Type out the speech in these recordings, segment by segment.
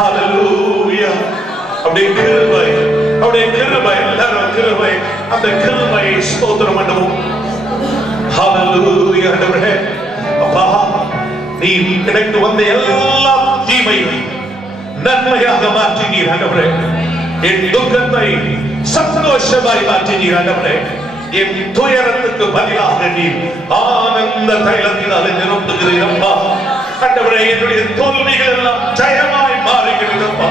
ஹalleluya. அப்படியே கிருபை, அப்படியே கிருபை, எல்லாரும் கிருபை, அந்த கிருபையை ஸ்தோத்திரம் பண்ணுவோம். ஹalleluya. ஆண்டவரே அப்பா, நீ எனக்கு வந்த எல்லா தீமையும் நன்மையாக மாற்றினீர் ஆண்டவரே. என் துக்கத்தை சந்தோஷமாய் மாற்றினீர் ஆண்டவரே. என் துயரத்துக்கு பதிலாக நீர் ஆனந்த தைலத்தினாலே நிரப்புகிறீர் அப்பா. ஆண்டவரே, என்னுடைய தோல்விகள் எல்லாம் ஜெயமாய் மாறுகிறது அப்பா.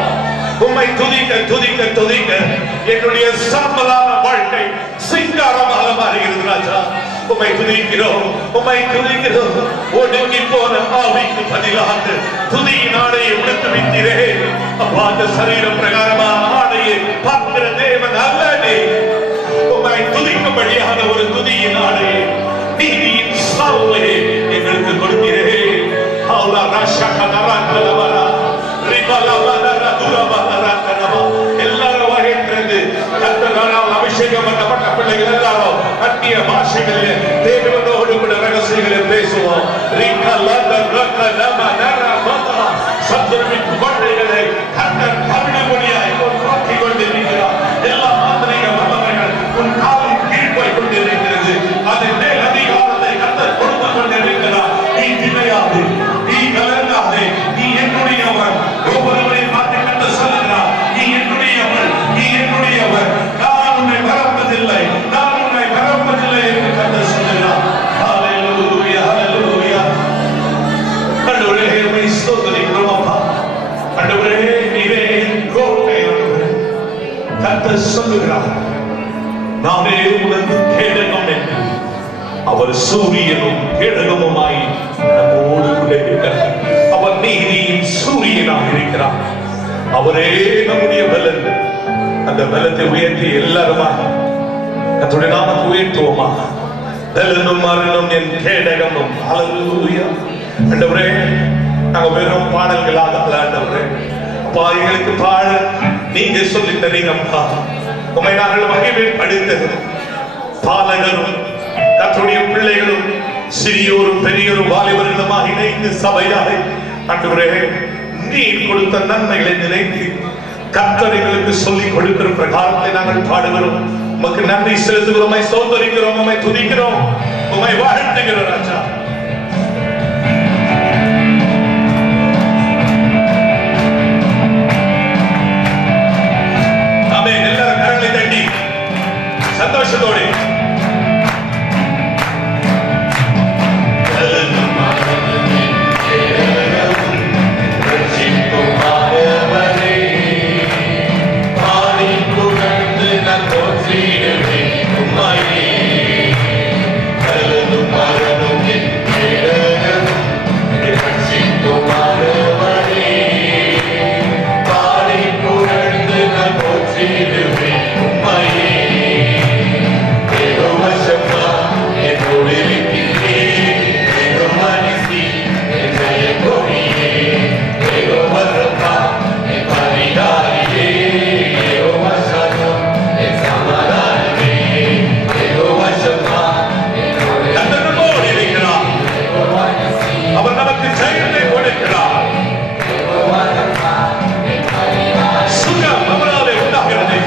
உம்மை துதிக்க துதிக்க துதிக்க என்னுடைய சாம்பலான வாழ்க்கை சிங்காரமாக மாறுகிறது ராஜா. உம்மை துதிக்கிறோம், உம்மை துதிக்கிறோம். ஒடுங்கி போன ஆவிக்கு பதிலாக துதியின் ஆடையை உடுத்து வைத்தீரே அப்பா. அந்த சரீர பிரகாரமான ஆடையை பார்க்கிற தேவன் அல்லனே. உம்மை துதிக்கும்படியான ஒரு துதியின் ஆடையை, நீதியின் சால்வையை எங்களுக்கு கொடுத்தீரே. அவ்வளோ ராஷா நராக்கலவரா எல்லாரும் வகையிலிருந்து கர்த்தரால் அபிஷேகம் பண்ணப்பட்ட பிள்ளைகள் எல்லாரும் அந்நிய பாஷைகளில் தேவனோடு கூட ரகசியங்களை பேசுவோம். சத்துருவின் கோட்டைகளை கர்த்தர் தமிழ்மொழியாய் நோக்கிக் கொண்டிருக்கிறார். எல்லா மாந்திரிக வல்லமைகள் உன் காலின் கீழ் போய் கொண்டிருக்கிறது. அதன் மேல் அதிகாரத்தை கர்த்தர் கொடுத்துக் கொண்டிருக்கிறார். நீ திணையாது, நீ கலங்காதே, நீ என்னுடையவர். ஒவ்வொருவரையும் பார்த்து கர்த்தர் சொல்லுகிறார், நீ என்னுடையவர், நீ என்னுடையவர். நான் உன்னை மறப்பதில்லை, நான் உன்னை மறப்பதில்லை என்று கர்த்தர் சொல்லுகிறார். ஹalleluya, ஹalleluya. ஆண்டவரே, உம்மை ஸ்தோத்திரிக்கிறோம் அப்பா. ஆண்டவரே, நீரே கோட்டை. ஆண்டவரே, கர்த்தர் சொல்லுகிறார், நானே உனக்கு கேடகம் என்று. அவர் சூரியனும் கேடகமுமாய் நம்மோடு கூட இருக்கிறார். அவர் நீதியின் சூரியனாக இருக்கிறார். அவரே நம்முடைய பலன். அந்த பலத்தை உயர்த்தி எல்லாருமா கர்த்தருடைய நாமத்தை உயர்த்துவோமா. பலனும் மரணம் என் கேடகமும். ஹalleluya. ஆண்டவரே, நாங்க வெறும் பாடல்களாக அல்ல ஆண்டவரே. அப்பா, எங்களுக்கு பாட நீங்க சொல்லி தரீங்கப்பா. உம்மை நாங்கள் மகிமைப்படுத்த பாலகரும் கர்த்தருடைய பிள்ளைகளும் சிறியோரும் பெரியோரும் வாலிபர்களுமாக இணைந்து சபையாக ஆண்டவரே, நீர் கொடுத்த நன்மைகளை நினைத்து கர்த்தர் எங்களுக்கு சொல்லிக் கொடுக்கிற பிரகாரத்தை நாங்கள் பாடுகிறோம். உமக்கு நன்றி செலுத்துகிறோம், உம்மை ஸ்தோத்திரிக்கிறோம், உம்மை துதிக்கிறோம், உம்மை வாழ்த்துகிறோம் ராஜா. ஆமென். எல்லாரும் கரங்களை தட்டி சந்தோஷத்தோடு சுகம் அவராலே உண்டாகிறது.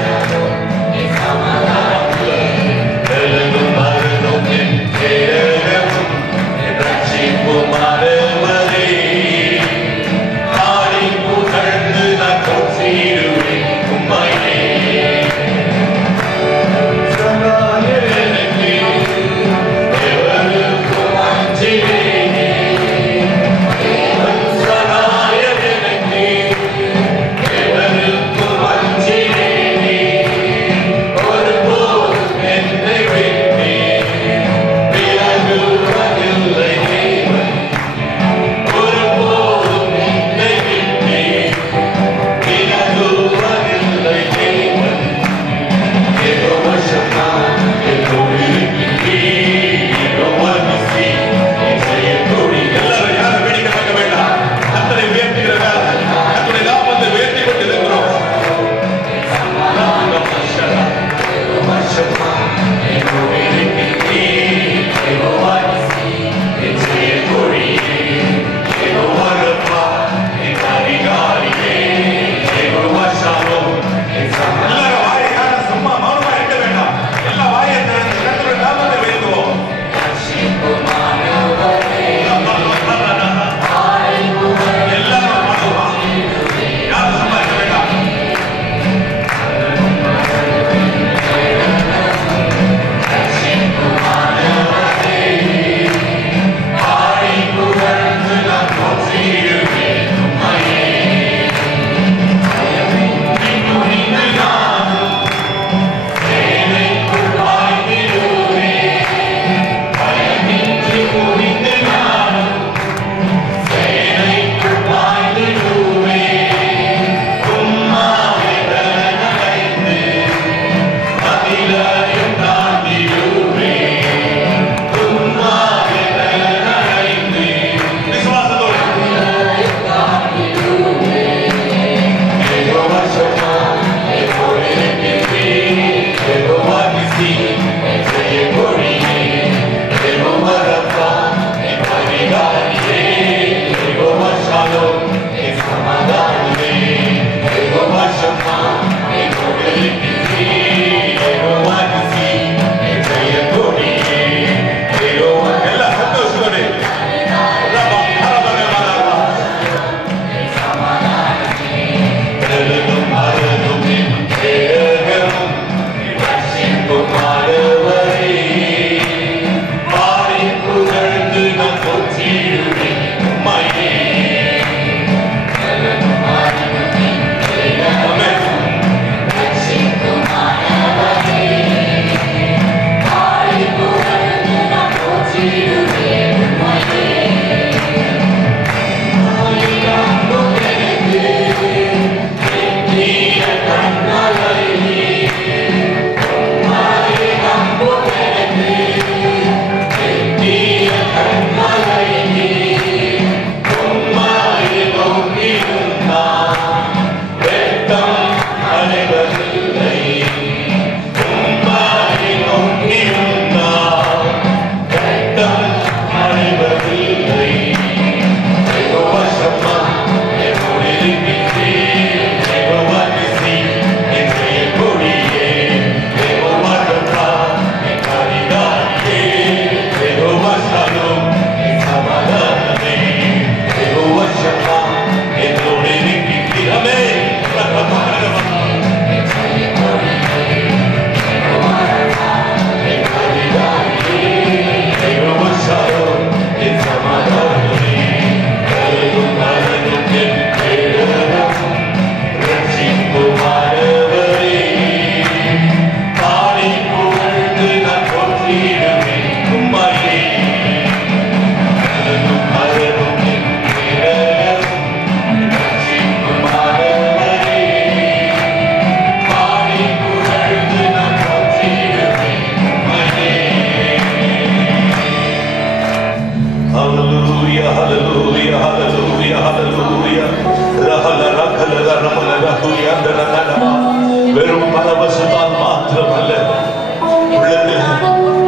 பரவசத்தால் மாத்திரமல்ல,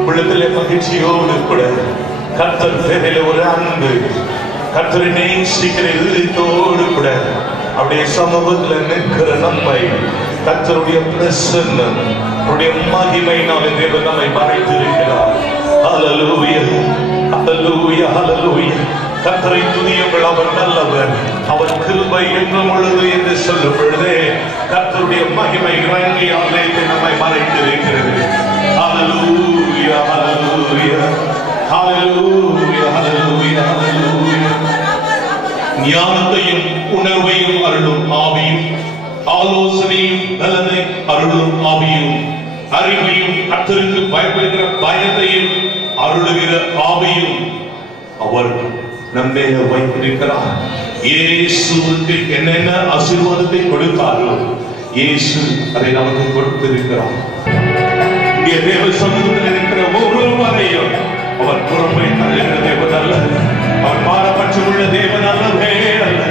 உள்ளத்திலே மகிழ்ச்சியோடு கூட கர்த்தர் பேரில் ஒரு அன்பு, கர்த்தரை நேசிக்கிற இதயத்தோடு கூட அப்படியே சமூகத்தில் நிற்கிற நம்மை கர்த்தருடைய பிரசன்னம், அவருடைய மகிமையினாலே தேவன் நம்மை மறைத்திருக்கிறார். ஹல்லேலூயா, ஹல்லேலூயா, ஹல்லேலூயா. கர்த்தரை துதியுங்கள், அவர் நல்லவர், அவர் கிருபை என்றும் உள்ளது என்று சொல்லும் பொழுதே கர்த்தருடைய மகிமை இறங்கி ஆலயத்தை நம்மை மறைத்திருக்கிறது. ஹல்லேலூயா, ஹல்லேலூயா, ஹல்லேலூயா, ஹல்லேலூயா, ஹல்லேலூயா. ஞானத்தையும் உணர்வையும் அருளும் ஆவியும், ஆலோசனையும் நலனை அருளும் ஆவியும், அறிவையும் கர்த்தருக்கு பயப்படுகிற பயத்தையும் அருளுகிற ஆவியும் அவர் நம்மே வைத்திருக்கிறார். இயேசுவுக்கு என்னென்ன ஆசீர்வாதத்தை கொடுத்தாரோ இயேசு அதை நமக்கு கொடுத்திருக்கிறார். இங்கே தேவ சமூகத்தில் இருக்கிற ஒவ்வொருவரையும் அவர் புறம்பை தள்ளுகிற தேவன் அல்ல, அவர் பாரபட்சமுள்ள தேவன் அல்லவே அல்ல.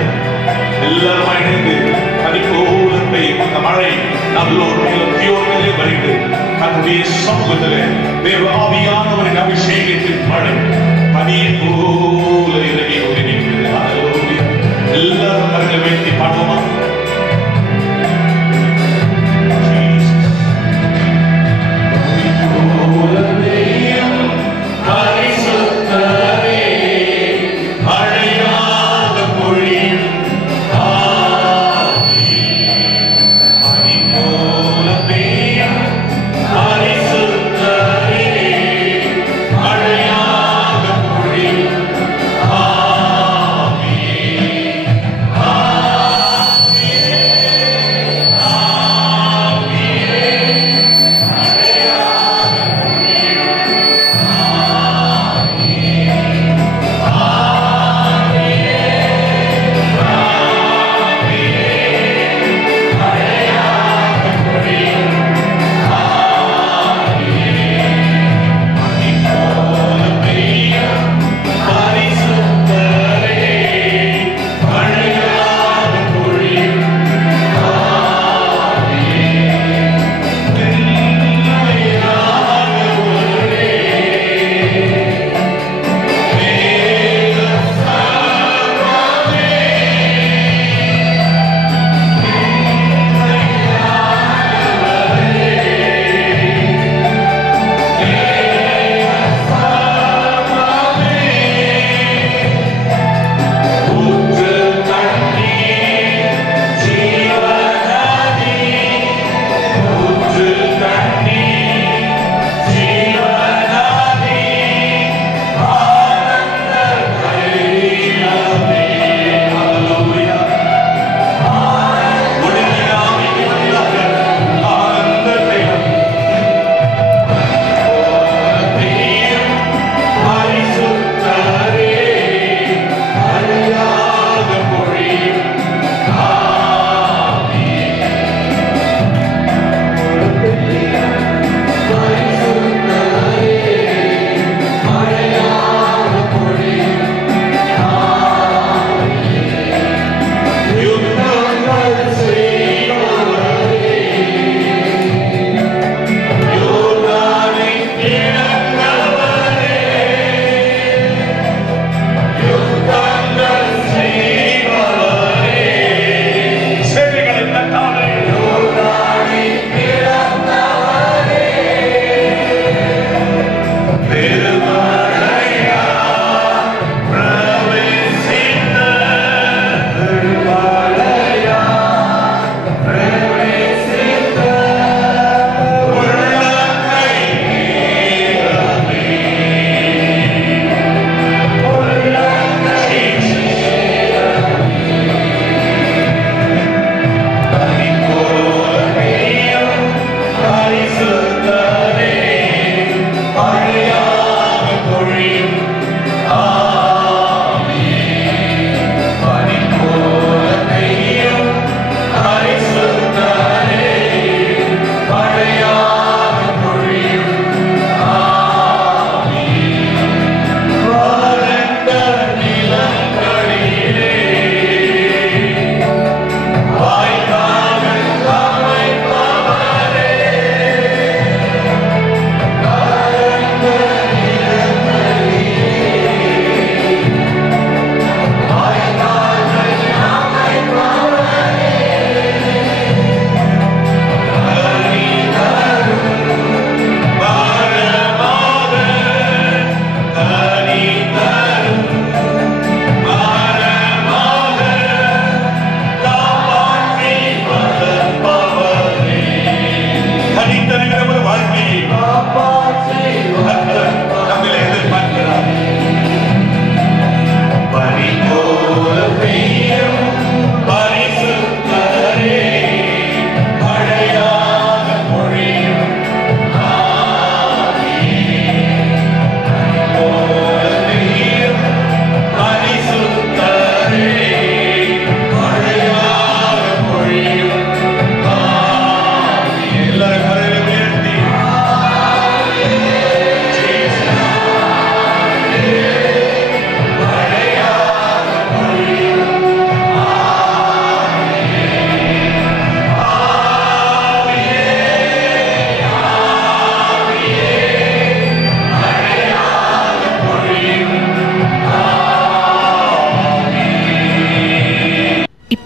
எல்லாரும் இணைந்து பனிபோல பெய்யும் அந்த மழை நல்லோர் மேலும் தீயோர் மேலே வருகிறது. தன்னுடைய சமூகத்திலே தேவ ஆவியானவரின் அபிஷேகத்தின் மழை பனியை போல இறங்கி கொண்டிருக்கிறது. எல்லாரும் கரங்களை உயர்த்தி பாடுவோமா?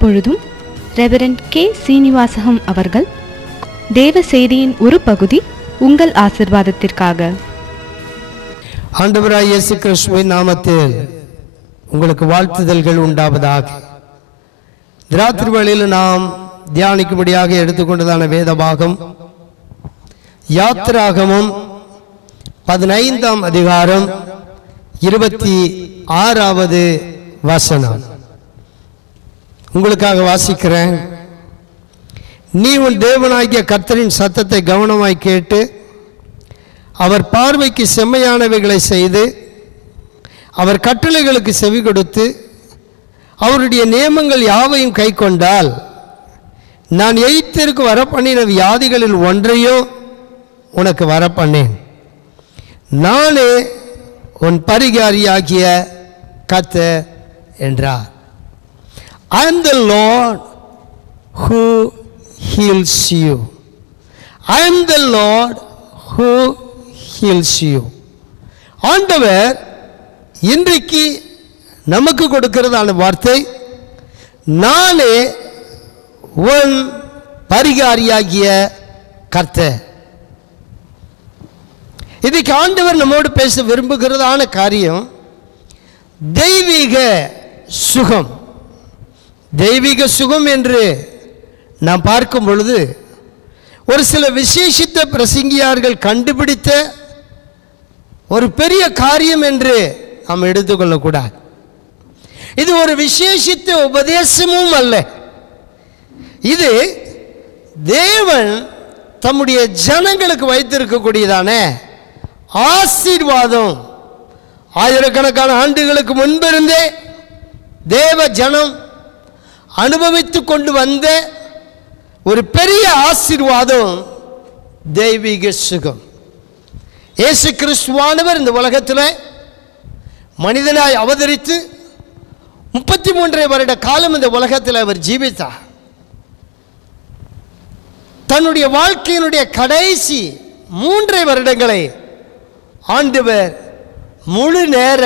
இப்பொழுதும் ரெவரண்ட் கே சீனிவாசகம் அவர்கள் தேவ செய்தியின் ஒரு பகுதி உங்கள் ஆசீர்வாதத்திற்காக. ஆண்டவராய் இயேசு கிறிஸ்துவின் நாமத்தில் உங்களுக்கு வாழ்த்துதல்கள் உண்டாவதாக. ராத்திரி வேளையில் நாம் தியானிக்கும்படியாக எடுத்துக்கொண்டதான வேத பாகம் யாத்திராகமம் 15ஆம் அதிகாரம் 26வது வசனம். உங்களுக்காக வாசிக்கிறேன். நீ உன் தேவனாகிய கர்த்தரின் சத்தத்தை கவனமாய் கேட்டு அவர் பார்வைக்கு செம்மையானவைகளை செய்து அவர் கட்டளைகளுக்கு செவி கொடுத்து அவருடைய நியமங்கள் யாவையும் கை கொண்டால் நான் எய்த்திற்கு வரப்பண்ணின வியாதிகளில் ஒன்றையோ உனக்கு வரப்பண்ணேன். நானே உன் பரிகாரியாகிய கர்த்தர் என்றார். I am the Lord who heals you. I am the Lord who heals you. ஆண்டவர் இன்றைக்கு நமக்கு கொடுக்கிறதான வார்த்தை, நானே உன் பரிகாரியாகிய கர்த்தர். இதுக்கு ஆண்டவர் நம்மோடு பேச விரும்புகிறதான காரியம் தெய்வீக சுகம். தெய்வீக சுகம் என்று நாம் பார்க்கும் பொழுது ஒரு சில விசேஷித்த பிரசங்கியார்கள் கண்டுபிடித்த ஒரு பெரிய காரியம் என்று நாம் எடுத்துக்கொள்ளக்கூடாது. இது ஒரு விசேஷித்த உபதேசமும் அல்ல. இது தேவன் தம்முடைய ஜனங்களுக்கு வைத்திருக்கக்கூடியதான ஆசீர்வாதம். ஆயிரக்கணக்கான ஆண்டுகளுக்கு முன்பிருந்தே தேவ ஜனம் அனுபவித்து கொண்டு வந்த ஒரு பெரிய ஆசீர்வாதம் தெய்வீக சுகம். இயேசு கிறிஸ்துவானவர் இந்த உலகத்தில் மனிதனாய் அவதரித்து 33 வருட காலம் இந்த உலகத்தில் அவர் ஜீவித்தார். தன்னுடைய வாழ்க்கையினுடைய கடைசி 3 வருடங்களை ஆண்டவர் முழு நேர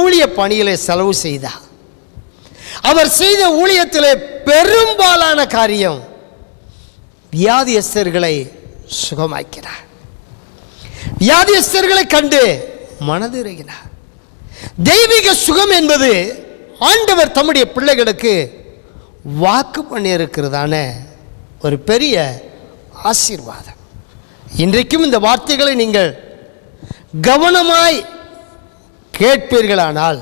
ஊழிய பணியிலே செலவு செய்தார். அவர் செய்த ஊழியத்திலே பெரும்பாலான காரியம் வியாதியஸ்தர்களை சுகமாக்கினார். வியாதியஸ்தர்களை கண்டு மனதிறங்கினார். தெய்வீக சுகம் என்பது ஆண்டவர் தம்முடைய பிள்ளைகளுக்கு வாக்கு பண்ணியிருக்கிறதான ஒரு பெரிய ஆசீர்வாதம். இன்றைக்கும் இந்த வார்த்தைகளை நீங்கள் கவனமாய் கேட்பீர்களானால்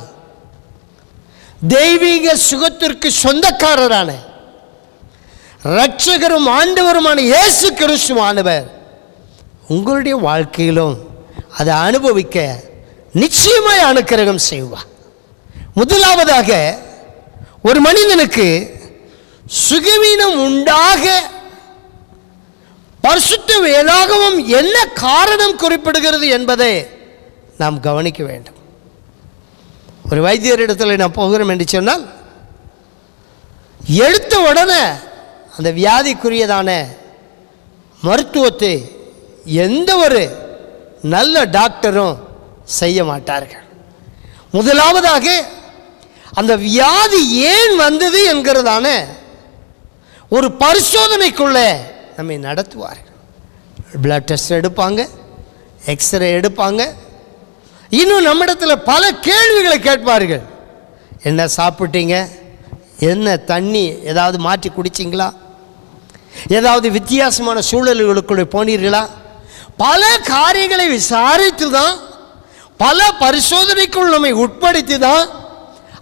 தெய்வீக சுகத்திற்கு சொந்தக்காரரான இரட்சகரும் ஆண்டவருமான இயேசு கிறிஸ்துவானவர் உங்களுடைய வாழ்க்கையிலும் அதை அனுபவிக்க நிச்சயமாய் அனுக்கிரகம் செய்வார். முதலாவதாக, ஒரு மனிதனுக்கு சுகவீனம் உண்டாக பரிசுத்த வேதாகமம் என்ன காரணம் குறிப்பிடுகிறது என்பதை நாம் கவனிக்க வேண்டும். ஒரு வைத்தியரிடத்தில் நான் போகிறோம் என்று சொன்னால் எடுத்த உடனே அந்த வியாதிக்குரியதான மருத்துவத்தை எந்த ஒரு நல்ல டாக்டரும் செய்ய மாட்டார்கள். முதலாவதாக அந்த வியாதி ஏன் வந்தது என்கிறதான ஒரு பரிசோதனைக்குள்ளே நம்மை நடத்துவார்கள். பிளட் டெஸ்ட் எடுப்பாங்க, எக்ஸ்ரே எடுப்பாங்க, இன்னும் நம்மிடத்தில் பல கேள்விகளை கேட்பார்கள். என்ன சாப்பிட்டீங்க, என்ன தண்ணி ஏதாவது மாற்றி குடிச்சிங்களா, ஏதாவது வித்தியாசமான சூழல்களுக்குள்ளே போனீர்களா, பல காரியங்களை விசாரித்து தான், பல பரிசோதனைக்குள் நம்மை உட்படுத்தி தான்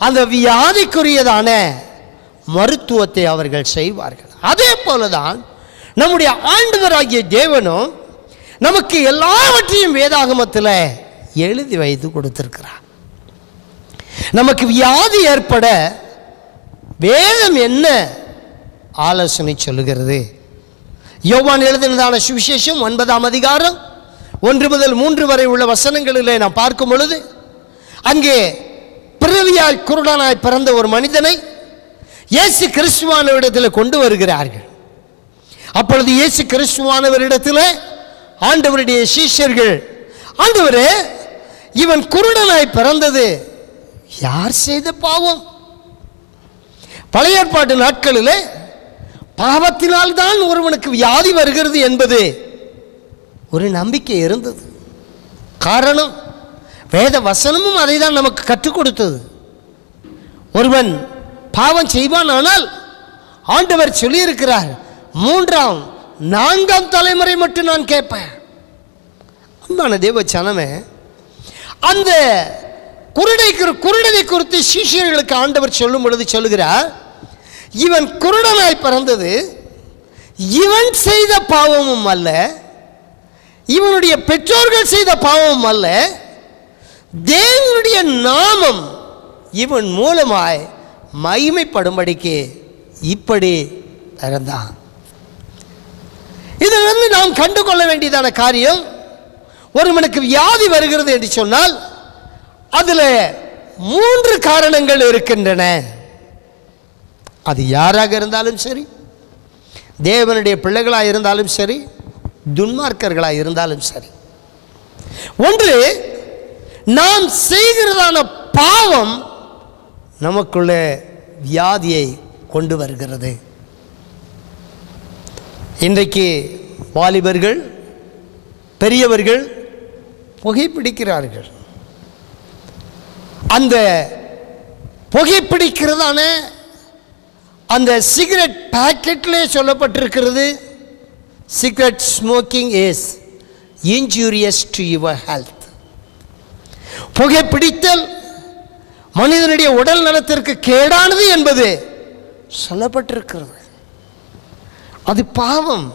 அந்த வியாதிக்குரியதான மருத்துவத்தை அவர்கள் செய்வார்கள். அதே போலதான் நம்முடைய ஆண்டவராகிய தேவனும் நமக்கு எல்லாவற்றையும் வேதாகமத்தில் எழுதி வைத்து கொடுத்திருக்கிறார். நமக்கு வியாதி ஏற்பட வேதம் என்ன ஆலோசனை சொல்லுகிறது? யோவான் எழுதினதான சுவிசேஷம் 9ஆம் அதிகாரம் 1 முதல் 3 வரை உள்ள வசனங்களிலே நாம் பார்க்கும் பொழுது, அங்கே பிறவியாய் குருடனாய் பிறந்த ஒரு மனிதனை இயேசு கிறிஸ்துவானவரிடத்தில் கொண்டு வருகிறார்கள். அப்பொழுது இயேசு கிறிஸ்துவானவரிடத்தில் ஆண்டவருடைய சீஷர்கள், ஆண்டவரே, இவன் குருடனாய் பிறந்தது யார் செய்த பாவம்? பழைய ஏற்பாட்டு நாட்களில் பாவத்தினால் தான் ஒருவனுக்கு வியாதி வருகிறது என்பது ஒரு நம்பிக்கை இருந்தது. காரணம், வேத வசனமும் அதை தான் நமக்கு கற்றுக் கொடுத்தது. ஒருவன் பாவம் செய்வான், ஆனால் ஆண்டவர் சொல்லியிருக்கிறார், 3ஆம் 4ஆம் தலைமுறை மட்டும் நான் கேட்பேன். அன்பான தேவ ஜனமே, அந்த குருடனை குறித்து சீஷர்களுக்கு ஆண்டவர் சொல்லும் பொழுது சொல்லுகிறார், இவன் குருடனாய் பிறந்தது இவன் செய்த பாவமும் அல்ல, இவனுடைய பெற்றோர்கள் செய்த பாவமும் அல்ல, தேவனுடைய நாமம் இவன் மூலமாய் மகிமைப்படும்படிக்கு இப்படி பிறந்தான். இதிலிருந்து நாம் கண்டுகொள்ள வேண்டியதான காரியம், ஒருவனுக்கு வியாதி வருகிறது என்று சொன்னால் அதில் 3 காரணங்கள் இருக்கின்றன. அது யாராக இருந்தாலும் சரி, தேவனுடைய பிள்ளைகளாக இருந்தாலும் சரி, துன்மார்க்கர்களாக இருந்தாலும் சரி. ஒன்று, நாம் செய்கிறதான பாவம் நமக்குள்ள வியாதியை கொண்டு வருகிறது. இன்றைக்கு வாலிபர்கள், பெரியவர்கள் புகைப்பிடிக்கிறார்கள். அந்த புகைப்பிடிக்கிறதான அந்த சிகரெட் பாக்கெட்லே சொல்லப்பட்டிருக்கிறது, cigarette smoking is injurious to your health. புகைப்பிடித்தல் மனிதனுடைய உடல் நலத்திற்கு கேடானது என்பது சொல்லப்பட்டிருக்கிறது. அது பாவம்.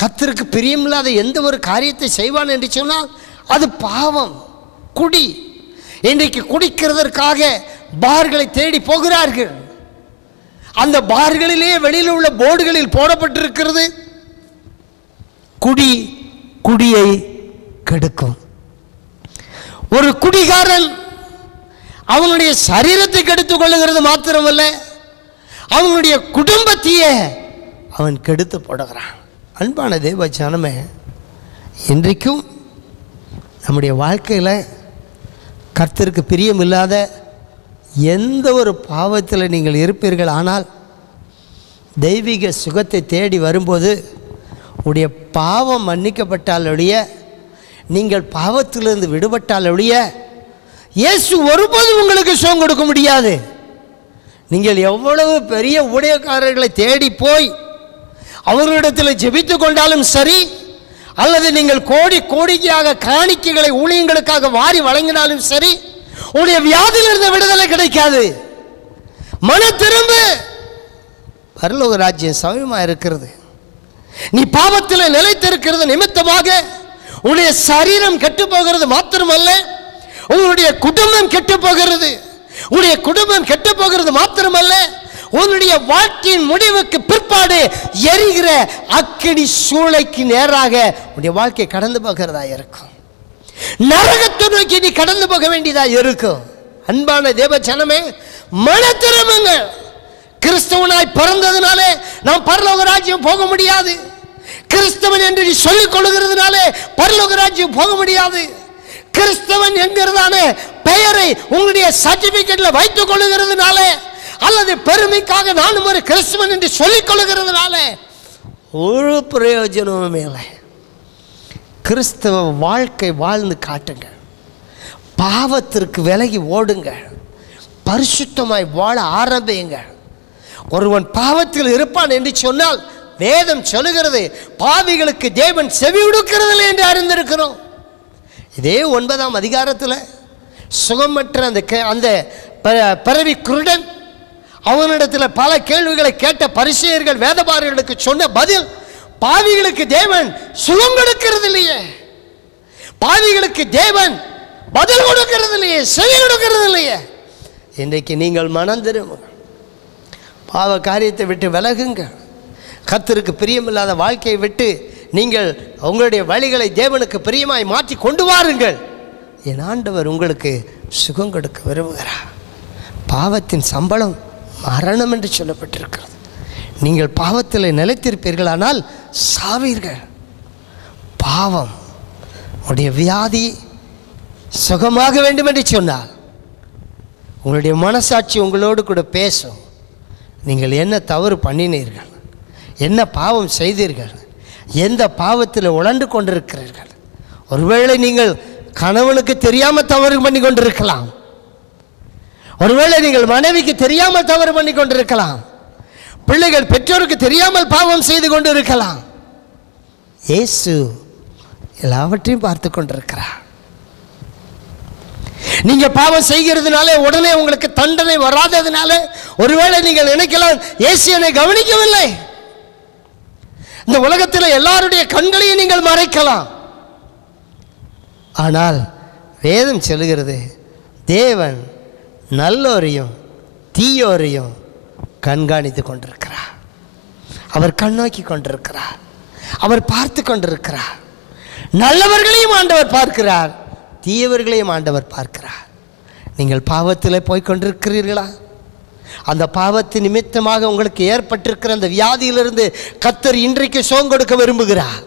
கர்த்தருக்கு பிரியமில்லாத எந்த ஒரு காரியத்தை செய்வான் என்று சொன்னால் அது பாவம். குடி, இன்றைக்கு குடிக்கிறதற்காக பார்களை தேடி போகிறார்கள். அந்த பார்களிலே வெளியில் உள்ள போர்டுகளில் போடப்பட்டிருக்கிறது, குடி குடியை கெடுக்கும். ஒரு குடிகாரன் அவனுடைய சரீரத்தை கெடுத்துக் கொள்ளுகிறது மாத்திரமல்ல, அவனுடைய குடும்பத்தையே அவன் கெடுத்து போடுகிறான். அன்பான தேவ ஜனமே, இன்றைக்கும் நம்முடைய வாழ்க்கையில் கர்த்தருக்கு பிரியமில்லாத எந்த ஒரு பாவத்தில் நீங்கள் இருப்பீர்கள், ஆனால் தெய்வீக சுகத்தை தேடி வரும்போது உடைய பாவம் மன்னிக்கப்பட்டாலுடைய, நீங்கள் பாவத்திலிருந்து விடுபட்டாலுடைய, இயேசு ஒருபோதும் உங்களுக்கு சுகம் கொடுக்க முடியாது. நீங்கள் எவ்வளவு பெரிய ஊழியக்காரர்களை தேடி போய் அவர்களிடத்தில் ஜெபித்து கொண்டாலும் சரி, அல்லது நீங்கள் கோடி கோடிக்காக காணிக்கைகளை ஊழியங்களுக்காக வாரி வழங்கினாலும் சரி, உடைய வியாதியிலிருந்து விடுதலை கிடைக்காது. மன திரும்ப, பரலோக ராஜ்யம் சமயமாக இருக்கிறது. நீ பாவத்தில் நிலைத்திருக்கிறது நிமித்தமாக உன்னுடைய சரீரம் கெட்டு போகிறது மாத்திரமல்ல, உன்னுடைய குடும்பம் கெட்டு போகிறது. உன்னுடைய குடும்பம் கெட்டு போகிறது மாத்திரமல்ல, உன்னுடைய வாழ்க்கையின் முடிவுக்கு பிற்பாடு எரிகிற அக்கினி சூளைக்கு நேராக உன்னுடைய வாழ்க்கை கடந்து போகிறதா இருக்கும். நரகத்தை நோக்கி நீ கடந்து போக வேண்டியதா இருக்கும். அன்பான தேவ ஜனமே, மன திரும்புங்க. கிறிஸ்தவனாய் பிறந்ததுனாலே நாம் பரலோக ராஜ்யம் போக முடியாது. கிறிஸ்தவன் என்று நீ சொல்லிக் கொள்ளுகிறதுனாலே பரலோக ராஜ்யம் போக முடியாது. கிறிஸ்தவன் என்கிறதான பெயரை உங்களுடைய சர்டிபிகேட்ல வைத்துக் கொள்ளுகிறதுனால, அல்லது பெருமைக்காக நானும் ஒரு கிறிஸ்தவன் என்று சொல்லிக் கொள்ளுகிறதுனால ஒரு பிரயோஜனமும் இல்லை. கிறிஸ்தவ வாழ்க்கை வாழ்ந்து காட்டுங்க. பாவத்திற்கு விலகி ஓடுங்க. பரிசுத்தமாய் வாழ ஆரம்பியுங்க. ஒருவன் பாவத்தில் இருப்பான் என்று சொன்னால் வேதம் சொல்லுகிறது, பாவிகளுக்கு தேவன் செவி கொடுக்கிறதில்லை என்று அறிந்திருக்கிறோம். இதே 9ஆம் அதிகாரத்தில் சுகமற்ற அந்த பிறவி குருடன் அவனிடத்தில் பல கேள்விகளை கேட்ட பரிசேயர்கள் வேதபாரர்களுக்கு சொன்ன பதில், பாவிகளுக்கு தேவன் சுகம் கொடுக்கிறது இல்லையே, பாவிகளுக்கு தேவன் பதில் கொடுக்கிறது இல்லையே, செவி கொடுக்கிறது இல்லையே. இன்றைக்கு நீங்கள் மனம் திரும்புங்க, பாவ காரியத்தை விட்டு விலகுங்க. கர்த்தருக்கு பிரியமில்லாத வாழ்க்கையை விட்டு நீங்கள் உங்களுடைய வழிகளை தேவனுக்கு பிரியமாய் மாற்றி கொண்டு வாருங்கள். என் ஆண்டவர் உங்களுக்கு சுகம் கொடுக்க விரும்புகிறார். பாவத்தின் சம்பளம் மரணம் என்று சொல்லப்பட்டிருக்கிறது. நீங்கள் பாவத்தில் நிலைத்திருப்பீர்களானால் சாவீர்கள். பாவம் உடைய வியாதி சுகமாக வேண்டும் என்று சொன்னால் உங்களுடைய மனசாட்சி உங்களோடு கூட பேசும். நீங்கள் என்ன தவறு பண்ணினீர்கள், என்ன பாவம் செய்தீர்கள், எந்த பாவத்தில் உழண்டு கொண்டிருக்கிறீர்கள். ஒருவேளை நீங்கள் கணவனுக்கு தெரியாமல் தவறு பண்ணி கொண்டிருக்கலாம். ஒருவேளை நீங்கள் மனைவிக்கு தெரியாமல் தவறு பண்ணி கொண்டிருக்கலாம். பிள்ளைகள் பெற்றோருக்கு தெரியாமல் பாவம் செய்து கொண்டிருக்கலாம். இயேசு எல்லாவற்றையும் பார்த்து கொண்டிருக்கிறார். நீங்க பாவம் செய்கிறதுனால உடனே உங்களுக்கு தண்டனை வராததுனால ஒருவேளை நீங்கள் நினைக்கலாம், இயேசு என்னை கவனிக்கவில்லை. இந்த உலகத்தில் எல்லாருடைய கண்களையும் நீங்கள் மறைக்கலாம். ஆனால் வேதம் சொல்லுகிறது, தேவன் நல்லோரையும் தீயோரையும் கண்காணித்து கொண்டிருக்கிறார். அவர் கண்ணோக்கி கொண்டிருக்கிறார். அவர் பார்த்து கொண்டிருக்கிறார். நல்லவர்களையும் ஆண்டவர் பார்க்கிறார், தீயவர்களையும் ஆண்டவர் பார்க்கிறார். நீங்கள் பாவத்தில் போய் கொண்டிருக்கிறீர்களா? அந்த பாவத்தின் நிமித்தமாக உங்களுக்கு ஏற்பட்டிருக்கிற அந்த வியாதியிலிருந்து கர்த்தர் இன்றைக்கு சுகம் கொடுக்க விரும்புகிறார்.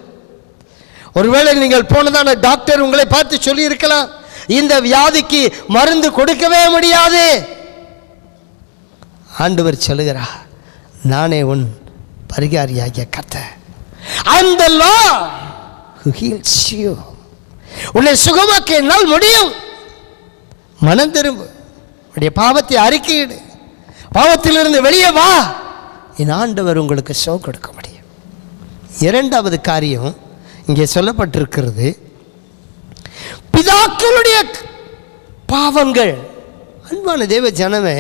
ஒருவேளை நீங்கள் போனதான டாக்டர் உங்களை பார்த்து சொல்லி இருக்கலாம், இந்த வியாதிக்கு மருந்து கொடுக்கவே முடியாது. ஆண்டவர் சொல்லுகிறார், நானே உன் பரிகாரியாகிய கர்த்தர். அந்த Lord who heals you. உன்னை சுகமாக்க என்னால் முடியும். மனம் திரும்பு, உன்னுடைய பாவத்தை அறிக்கையிடு, பாவத்திலிருந்து வெளியே வா. என் ஆண்டவர் உங்களுக்கு சுகம் கொடுக்க முடியும். இரண்டாவது காரியம் இங்கே சொல்லப்பட்டிருக்கிறது, பிதாக்களுடைய பாவங்கள். அன்பான தேவ ஜனமே,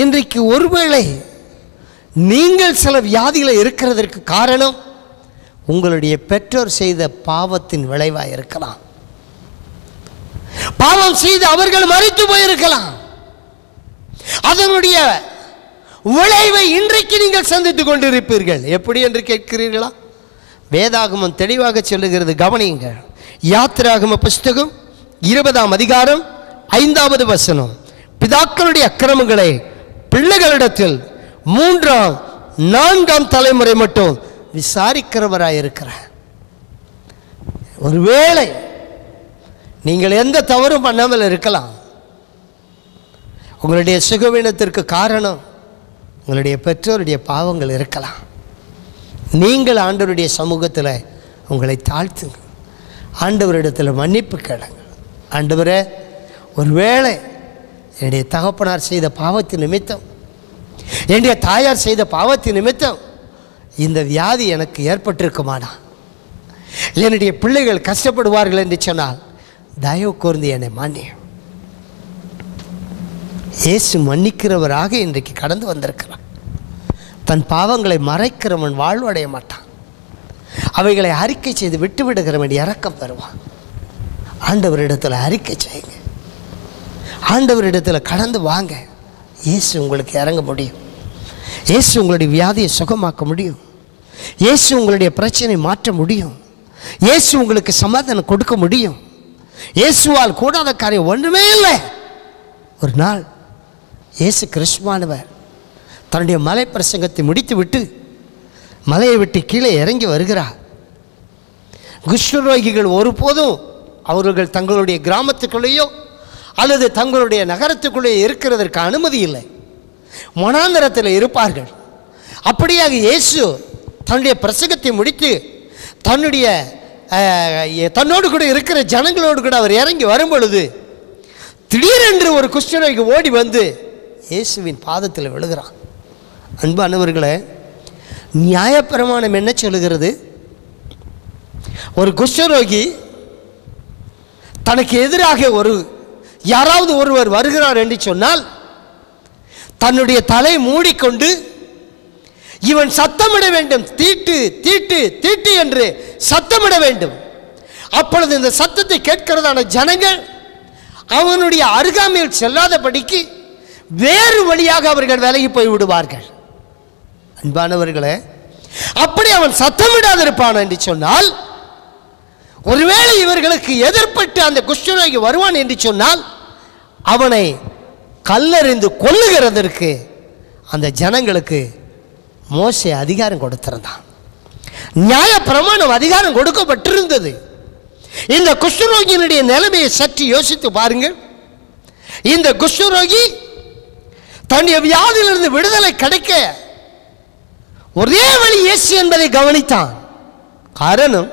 இன்றைக்கு ஒருவேளை நீங்கள் சில வியாதிகளை இருக்கிறதற்கு காரணம் உங்களுடைய பெற்றோர் செய்த பாவத்தின் விளைவாக இருக்கலாம். பாவம் செய்து அவர்கள் மரித்து போயிருக்கலாம். அதனுடைய விளைவை இன்றைக்கு நீங்கள் சந்தித்துக் கொண்டிருப்பீர்கள். எப்படி என்று கேட்கிறீர்களா? வேதாகமம் தெளிவாக சொல்லுகிறது, கவனியுங்கள். யாத்திராகம புஸ்தகம் 20ஆம் அதிகாரம் 5வது வசனம், பிதாக்களுடைய அக்கிரமங்களை பிள்ளைகளிடத்தில் 3ஆம் 4ஆம் தலைமுறை மட்டும் விசாரிக்கிறவராய் இருக்கிறார். ஒருவேளை நீங்கள் எந்த தவறும் பண்ணாமல் இருக்கலாம். உங்களுடைய சுகவீனத்திற்கு காரணம் உங்களுடைய பெற்றோருடைய பாவங்கள் இருக்கலாம். நீங்கள் ஆண்டவருடைய சமூகத்தில் உங்களை தாழ்த்துங்க, ஆண்டவரிடத்தில் மன்னிப்பு கேளுங்க. ஆண்டவரே, ஒருவேளை என்னுடைய தகப்பனார் செய்த பாவத்தின் நிமித்தம், என்னுடைய தாயார் செய்த பாவத்தின் நிமித்தம் இந்த வியாதி எனக்கு ஏற்பட்டிருக்குமானா, என்னுடைய பிள்ளைகள் கஷ்டப்படுவார்கள் என்று சொன்னால் தயவு கூர்ந்து என்னை மன்னியும். இயேசு மன்னிக்கிறவராக இன்றைக்கு கடந்து வந்திருக்கிறார். தன் பாவங்களை மறைக்கிறவன் வாழ்வடைய மாட்டான். அவைகளை அறிக்கை செய்து விட்டு விடுகிறவன் இரக்கம் பெறுவான். ஆண்டவரிடத்தில் அறிக்கை செய்யுங்க, ஆண்டவரிடத்தில் கடந்து வாங்க. இயேசு உங்களுக்கு இறங்க முடியும். இயேசு உங்களுடைய வியாதியை சுகமாக்க முடியும். இயேசு உங்களுடைய பிரச்சனை மாற்ற முடியும். இயேசு உங்களுக்கு சமாதானம் கொடுக்க முடியும். இயேசுவால் கூடாத காரியம் ஒன்றுமே இல்லை. ஒரு நாள் இயேசு கிறிஸ்துவானவர் தன்னுடைய மலை பிரசங்கத்தை முடித்து விட்டு மலையை விட்டு கீழே இறங்கி வருகிறார். குஷ்டரோகிகள் ஒருபோதும் அவர்கள் தங்களுடைய கிராமத்துக்குள்ளேயோ அல்லது தங்களுடைய நகரத்துக்குள்ளேயோ இருக்கிறதற்கு அனுமதி இல்லை. வனாந்தரத்தில் இருப்பார்கள். அப்படியாக இயேசு தன்னுடைய பிரசங்கத்தை முடித்து தன்னோடு கூட இருக்கிற ஜனங்களோடு கூட அவர் இறங்கி வரும் பொழுது திடீரென்று ஒரு குஷ்டரோகி ஓடி வந்து இயேசுவின் பாதத்தில் விழுகிறான். அன்பானவர்களே, நியாயப்பிரமாணம் என்ன சொல்லுகிறது? ஒரு குஷ்டரோகி தனக்கு எதிராக யாராவது ஒருவர் வருகிறார் என்று சொன்னால் தன்னுடைய தலை மூடிக்கொண்டு இவன் சத்தமிட வேண்டும், தீட்டு தீட்டு தீட்டு என்று சத்தமிட வேண்டும். அப்பொழுது இந்த சத்தத்தை கேட்கிறதான ஜனங்கள் அவனுடைய அருகாமையில் செல்லாதபடிக்கு வேறு வழியாக அவர்கள் விலகி போய் விடுவார்கள். அன்பானவர்களே, அப்படி அவன் சத்தமிடாதிருப்பான் என்று சொன்னால், ஒருவேளை இவர்களுக்கு எதிர்பட்டு அந்த குஷ்டரோகி வருவான் என்று சொன்னால் அவனை கல்லெறிந்து கொல்லுகிறதற்கு அந்த ஜனங்களுக்கு மோசே அதிகாரம் கொடுத்திருந்தான். நியாய பிரமாணம் அதிகாரம் கொடுக்கப்பட்டிருந்தது. இந்த குஷ்டரோகியினுடைய நிலைமையை சற்று யோசித்து பாருங்கள். இந்த குஷ்டரோகி தன்னுடைய வியாதியிலிருந்து விடுதலை கிடைக்க ஒரே வழி இயேசு என்பதை கவனித்தான். காரணம்,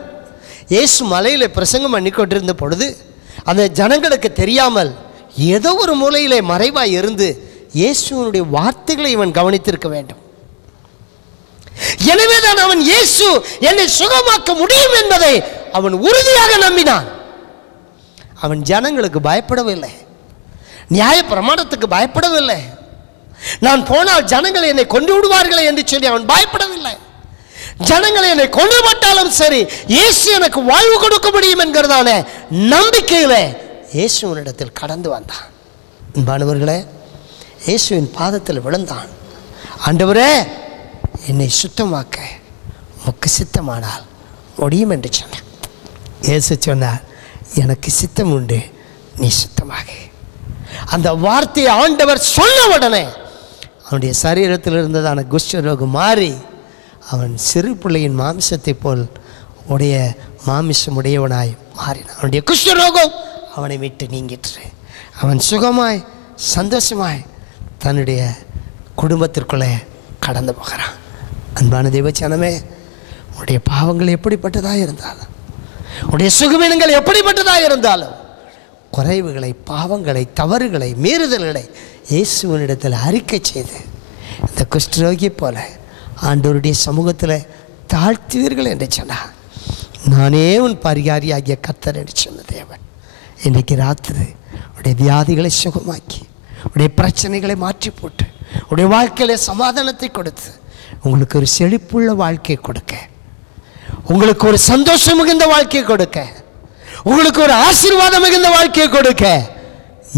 இயேசு மலையில பிரசங்கம் பண்ணி கொண்டிருந்த பொழுது அந்த ஜனங்களுக்கு தெரியாமல் ஏதோ ஒரு மூலையிலே மறைவாய் இருந்து இயேசுவனுடைய வார்த்தைகளை இவன் கவனித்திருக்க வேண்டும். எனவேதான் அவன் இயேசு என்னை சுகமாக்க முடியும் என்பதை அவன் உறுதியாக நம்பினான். அவன் ஜனங்களுக்கு பயப்படவில்லை, நியாய பிரமாணத்துக்கு பயப்படவில்லை. நான் போனால் ஜனங்கள் என்னை கொண்டு விடுவார்களே என்று சொல்லி அவன் பயப்படவில்லை. ஜனங்களை என்னை கொண்டு விட்டாலும் சரி, இயேசு எனக்கு வாழ்வு கொடுக்க முடியும் என்கிறதான நம்பிக்கையில இயேசுவனிடத்தில் கடந்து வந்தான். அன்பானவர்களே, இயேசுவின் பாதத்தில் விழுந்தான். ஆண்டவரே, என்னை சுத்தமாக்க உமக்கு சித்தமானால் முடியும் என்று சொன்னான். இயேசு சொன்னார், எனக்கு சித்தம் உண்டு, நீ சுத்தமாக. அந்த வார்த்தையை ஆண்டவர் சொன்ன உடனே அவனுடைய சரீரத்தில் இருந்ததான குஷ்டரோகம் மாறி அவன் சிறு பிள்ளையின் மாமிசத்தை போல் உடைய மாமிசம் உடையவனாய் மாறினான். அவனுடைய குஷ்டரோகம் அவனை விட்டு நீங்கிற்று. அவன் சுகமாய் சந்தோஷமாய் தன்னுடைய குடும்பத்திற்குள்ளே கடந்து போகிறான். அன்பான தேவச்சனமே, உடைய பாவங்கள் எப்படிப்பட்டதாக இருந்தாலும், உடைய சுகவீனங்கள் எப்படிப்பட்டதாக இருந்தாலும், குறைவுகளை, பாவங்களை, தவறுகளை, மீறுதல்களை இயேசுவனிடத்தில் அறிக்கை செய்து இந்த குஷ்டரோகியை போல ஆண்டவருடைய சமூகத்தில் தாழ்த்துவீர்கள் என்று சொன்னார். நானே உன் பரிகாரியாகிய கர்த்தர் என்று சொன்ன தேவன் இன்றைக்கு ராத்திரி உடைய வியாதிகளை சுகமாக்கி, உடைய பிரச்சனைகளை மாற்றி போட்டு, உடைய வாழ்க்கையில சமாதானத்தை கொடுத்து, உங்களுக்கு ஒரு செழிப்புள்ள வாழ்க்கை கொடுக்க, உங்களுக்கு ஒரு சந்தோஷம் மிகுந்த வாழ்க்கையை கொடுக்க, உங்களுக்கு ஒரு ஆசீர்வாதம் மிகுந்த வாழ்க்கையை கொடுக்க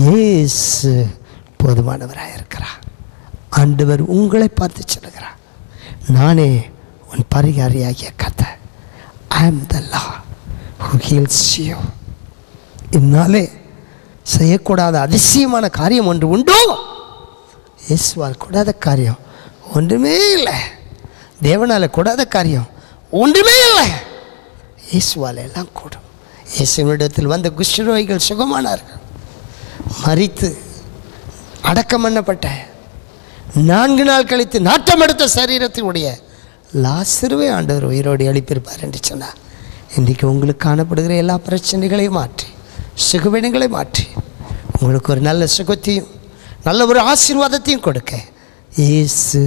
இயேசு போதுமானவராக இருக்கிறார். ஆண்டவர் உங்களை பார்த்து சொல்லுகிறார், நானே உன் பரிகாரியாகிய கர்த்தர். I am the Lord who heals you. இந்நாளே செய்யக்கூடாத அதிசயமான காரியம் ஒன்று உண்டோ? இயேசுவால் கூடாத காரியம் ஒன்றுமே இல்லை. தேவனால் கூடாத காரியம் ஒன்றுமே இல்லை. இயேசுவால் எல்லாம் கூடும். இயேசுவினிடத்தில் வந்த குஷ்டரோகிகள் சுகமானார்கள். மரித்து அடக்கம் பண்ணப்பட்ட 4 நாள் கழித்து நாட்டம் எடுத்த சரீரத்தினுடைய லாசருவை ஆண்டவர் உயிரோடு எழுப்பியிருப்பார் என்று சொன்னார். இன்றைக்கு உங்களுக்கு காணப்படுகிற எல்லா பிரச்சனைகளையும் மாற்றி, சுகவீனங்களை மாற்றி, உங்களுக்கு ஒரு நல்ல சுகத்தையும் நல்ல ஒரு ஆசீர்வாதத்தையும் கொடுக்க இயேசு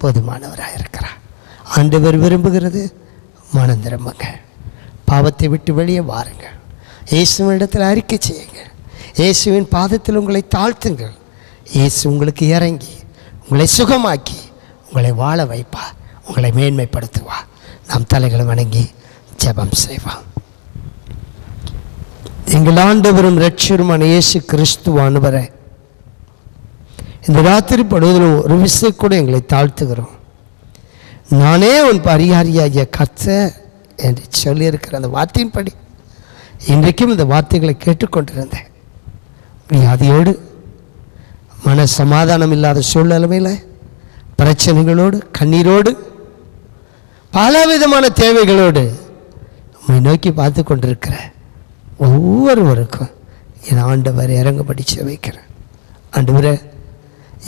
போதுமானவராக இருக்கிறார். ஆண்டவர் விரும்புகிறது மனம் திரும்புங்க, பாவத்தை விட்டு வெளியே வாருங்கள், இயேசுவினிடத்தில் அறிக்கை செய்யுங்கள், இயேசுவின் பாதத்தில் உங்களை தாழ்த்துங்கள். இயேசு உங்களுக்கு இறங்கி உங்களை சுகமாக்கி உங்களை வாழ வைப்பார், உங்களை மேன்மைப்படுத்துவார். நாம் தலைகளை வணங்கி ஜெபம் செய்வோம். எங்கள் ஆண்டவரும் இரட்சகருமான இயேசு கிறிஸ்துவானவரே, இந்த ராத்திரி பொழுதில் ஒரு விஷயம் கூட எங்களை தாழ்த்துகிறோம். நானே உன் பரிகாரியாகிய கர்த்தர் என்று சொல்லியிருக்கிற அந்த வார்த்தையின்படி இன்றைக்கும் இந்த வார்த்தைகளை கேட்டுக்கொண்டிருந்தேன். வியாதியோடு, மன சமாதானம் இல்லாத சூழ்நிலையில், பிரச்சனைகளோடு, கண்ணீரோடு, பலவிதமான தேவைகளோடு உம்மை நோக்கி பார்த்து கொண்டிருக்கிற ஒவ்வொருவருக்கும் என் ஆண்டவர் இறங்கும்படி வைக்கிறேன். ஆண்டவரே,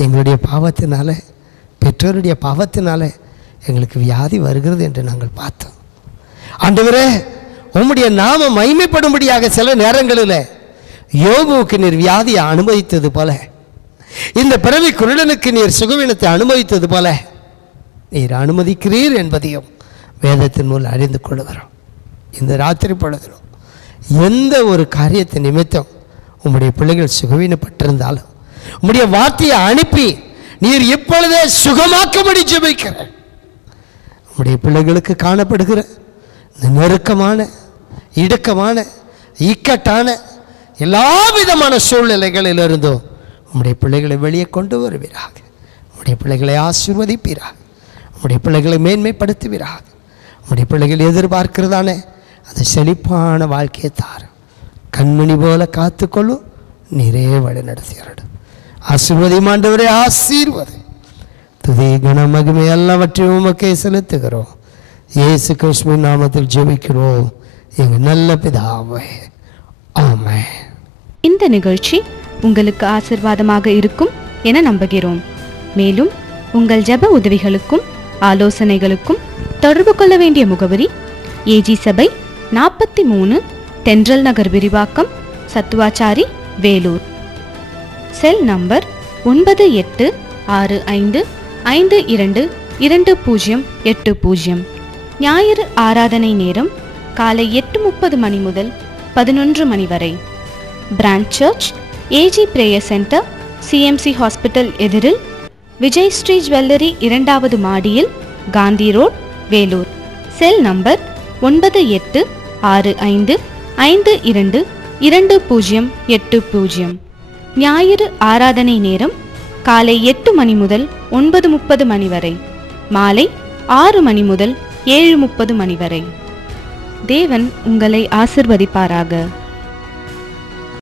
எங்களுடைய பாவத்தினால, பெற்றோருடைய பாவத்தினால எங்களுக்கு வியாதி வருகிறது என்று நாங்கள் பார்த்தோம். ஆண்டவரே, உம்முடைய நாம மகிமைப்படும்படியாக சில நேரங்களில் யோபுவுக்கு நீர் வியாதியை அனுமதித்தது போல, இந்த பிறவி குருடனுக்கு நீர் சுகவீனத்தை அனுமதித்தது போல நீர் அனுமதிக்கிறீர் என்பதையும் வேதத்தின் மூலம் அறிந்து கொள்ளுகிறோம். இந்த ராத்திரி பொழுதிலும் எந்த ஒரு காரியத்தை நிமித்தம் உம்முடைய பிள்ளைகள் சுகவீனப்பட்டிருந்தாலும் உம்முடைய வார்த்தையை அனுப்பி நீர் இப்பொழுதே சுகமாக்கும்படி ஜெபிக்கிறேன். உம்முடைய பிள்ளைகளுக்கு காணப்படுகிற இந்த நெருக்கமான, இடுக்கமான, இக்கட்டான எல்லா விதமான சூழ்நிலைகளிலிருந்தும் உம்முடைய பிள்ளைகளை வெளியே கொண்டு வருவீராக. உம்முடைய பிள்ளைகளை ஆசீர்வதிப்பீராக. உம்முடைய பிள்ளைகளை மேன்மைப்படுத்துவீராக. உம்முடைய பிள்ளைகள் எதிர்பார்க்கிறதான அந்த செழிப்பான வாழ்க்கையை தார். கண்மணி போல காத்துக்கொள்ளும், நீரே வழி நடத்தியருடும். ஆசீர்வதியும் ஆண்டவரே, ஆசீர்வதி. துதி, கன, மகிமை எல்லாவற்றையும் உமக்கே செலுத்துகிறோம். இயேசு கிறிஸ்துவின் நாமத்தில் ஜெபிக்கிறோம் எங்கள் நல்ல பிதாவே, ஆமென். இந்த நிகழ்ச்சி உங்களுக்கு ஆசீர்வாதமாக இருக்கும் என நம்புகிறோம். மேலும் உங்கள் ஜெப உதவிகளுக்கும் ஆலோசனைகளுக்கும் தொடர்பு கொள்ள வேண்டிய முகவரி ஏஜி சபை 43 தென்றல் நகர் விரிவாக்கம், சத்துவாச்சாரி, வேலூர். Cell number 9865522080. ஞாயிறு ஆராதனை நேரம் காலை 8:30 மணி முதல் 11 மணி வரை. Branch church AG prayer center, CMC hospital எதிரில், விஜய் ஸ்ரீ ஜுவல்லரி 2வது மாடியில், Gandhi road, Vellore. Cell number 9865522080. ஞாயிறு ஆராதனை நேரம் காலை 8 மணி முதல் 9:30 மணி வரை, மாலை 6 மணி முதல் 7:30 மணி வரை. தேவன் உங்களை ஆசிர்வதிப்பாராக.